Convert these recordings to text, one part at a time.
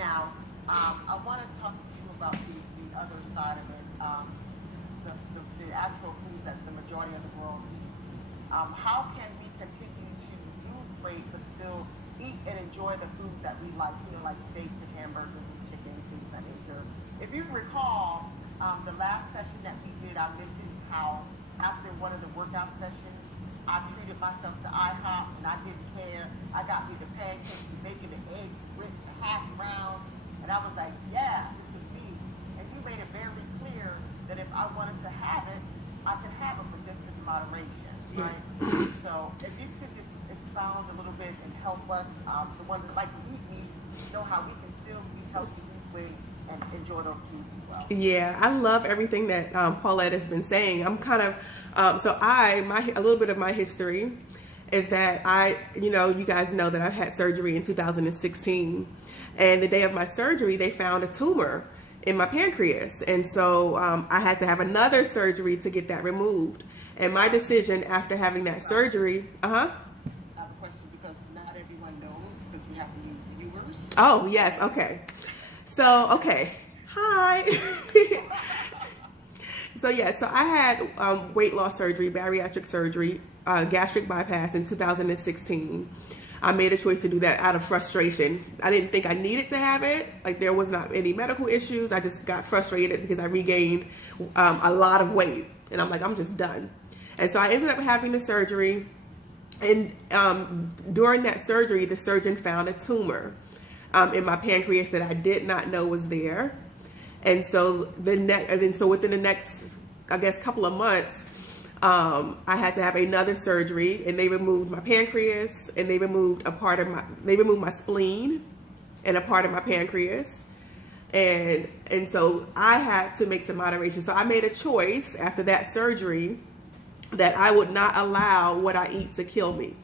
Now, I want to talk to you about the other side of it, the actual foods that the majority of the world eats. How can we continue to lose weight but still eat and enjoy the foods that we like, like steaks and hamburgers and chickens, things of that nature? If you recall, the last session that we did, I mentioned how after one of the workout sessions, I treated myself to IHOP and I didn't care. I got me the pancakes, the bacon, the eggs, grits, the hash brown, and I was like, yeah, this was me. And you made it very clear that if I wanted to have it, I could have it, but just in moderation, right? So if you could just expound a little bit and help us, the ones that like to eat meat, know how we can still be healthy, lose weight, and enjoy those foods as well. Yeah, I love everything that Paulette has been saying. I'm kind of, a little bit of my history is that you guys know that I've had surgery in 2016. And the day of my surgery, they found a tumor in my pancreas. And so I had to have another surgery to get that removed. And my decision after having that surgery, I have a question because not everyone knows because we have to use viewers. Oh, yes. Okay. So, okay. Hi. So I had weight loss surgery, bariatric surgery, gastric bypass in 2016. I made a choice to do that out of frustration. I didn't think I needed to have it. Like there was not any medical issues. I just got frustrated because I regained a lot of weight. And I'm like, I'm just done. And so I ended up having the surgery. And during that surgery, the surgeon found a tumor in my pancreas that I did not know was there. And so within the next, I guess, couple of months, I had to have another surgery, and they removed my pancreas, and they removed my spleen and a part of my pancreas. And so I had to make some moderation. So I made a choice after that surgery that I would not allow what I eat to kill me.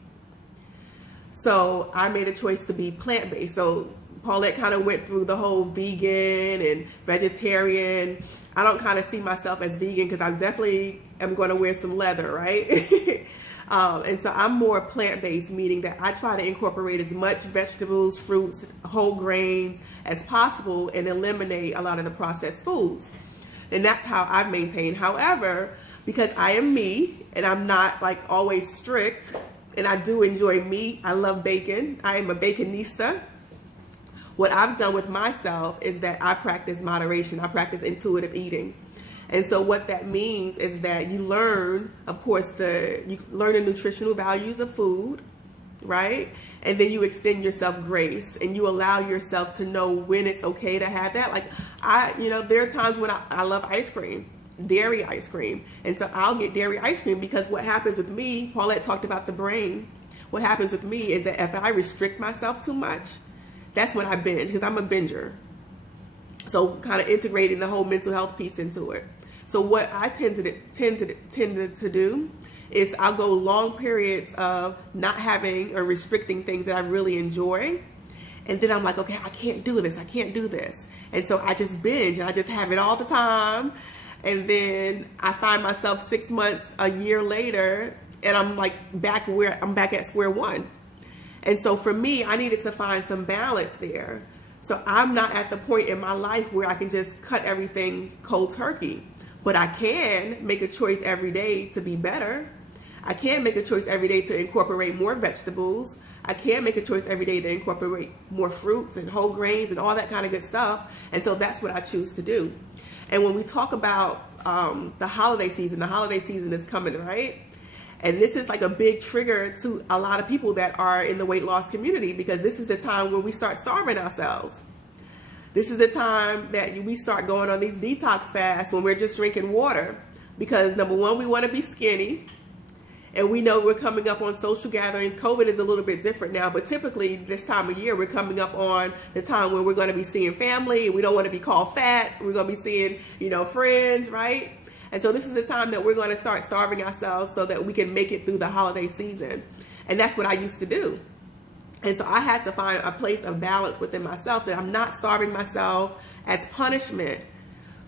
So I made a choice to be plant-based. So Paulette kind of went through the whole vegan and vegetarian. I don't kind of see myself as vegan because I definitely am going to wear some leather, right? And so I'm more plant-based, meaning that I try to incorporate as much vegetables, fruits, whole grains as possible and eliminate a lot of the processed foods. And that's how I've maintained. However, because I am me and I'm not like always strict, and I do enjoy meat, I love bacon, I am a baconista. What I've done with myself is that I practice moderation. I practice intuitive eating. And so what that means is that you learn, of course, you learn the nutritional values of food, right? And then you extend yourself grace and you allow yourself to know when it's okay to have that. Like there are times when I love ice cream, dairy ice cream. And so I'll get dairy ice cream because what happens with me, Paulette talked about the brain. What happens with me is that if I restrict myself too much, that's when I binge, because I'm a binger. So kind of integrating the whole mental health piece into it. So what I tend to do is I'll go long periods of not having or restricting things that I really enjoy. And then I'm like, okay, I can't do this. I can't do this. And so I just binge and I just have it all the time. And then I find myself 6 months, a year later, and I'm like back at square one. And so for me, I needed to find some balance there. So I'm not at the point in my life where I can just cut everything cold turkey. But I can make a choice every day to be better. I can make a choice every day to incorporate more vegetables. I can make a choice every day to incorporate more fruits and whole grains and all that kind of good stuff. And so that's what I choose to do. And when we talk about the holiday season is coming, right? And this is like a big trigger to a lot of people that are in the weight loss community, because this is the time where we start starving ourselves. This is the time that we start going on these detox fasts when we're just drinking water, because number one, we want to be skinny. And we know we're coming up on social gatherings. COVID is a little bit different now, but typically this time of year, we're coming up on the time where we're going to be seeing family. We don't want to be called fat. We're going to be seeing, friends, right? And so this is the time that we're going to start starving ourselves so that we can make it through the holiday season. And that's what I used to do. And so I had to find a place of balance within myself, that I'm not starving myself as punishment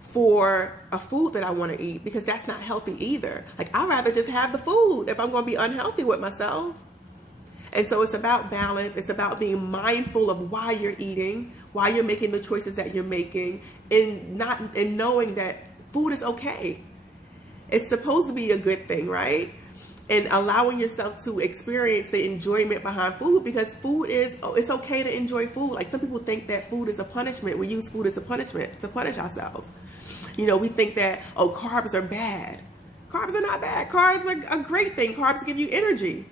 for a food that I want to eat, because that's not healthy either. Like, I'd rather just have the food if I'm going to be unhealthy with myself. And so it's about balance. It's about being mindful of why you're eating why you're making the choices that you're making, and knowing that food is okay. It's supposed to be a good thing, right? And allowing yourself to experience the enjoyment behind food, because it's okay to enjoy food. Like, some people think that food is a punishment. We use food as a punishment to punish ourselves. We think that, carbs are bad. Carbs are not bad. Carbs are a great thing. Carbs give you energy.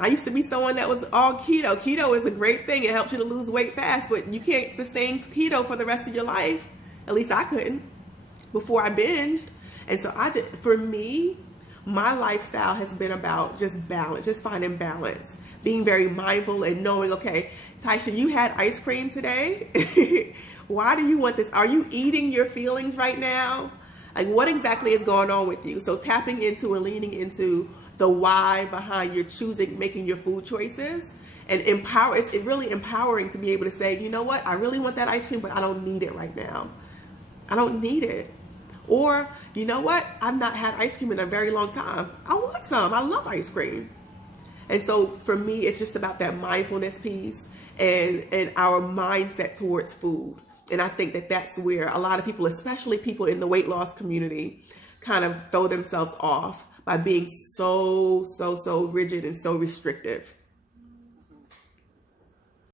I used to be someone that was all keto. Keto is a great thing. It helps you to lose weight fast, but you can't sustain keto for the rest of your life. At least I couldn't before I binged. And so for me, my lifestyle has been about just balance, just finding balance, being very mindful and knowing, okay, Taisha, you had ice cream today. Why do you want this? Are you eating your feelings right now? Like, what exactly is going on with you? So tapping into and leaning into the why behind your making your food choices, and it's really empowering to be able to say, you know what, I really want that ice cream, but I don't need it right now. I don't need it. Or, you know what, I've not had ice cream in a very long time. I want some. I love ice cream. And so for me, it's just about that mindfulness piece and our mindset towards food. And I think that that's where a lot of people, especially people in the weight loss community, kind of throw themselves off by being so rigid and so restrictive.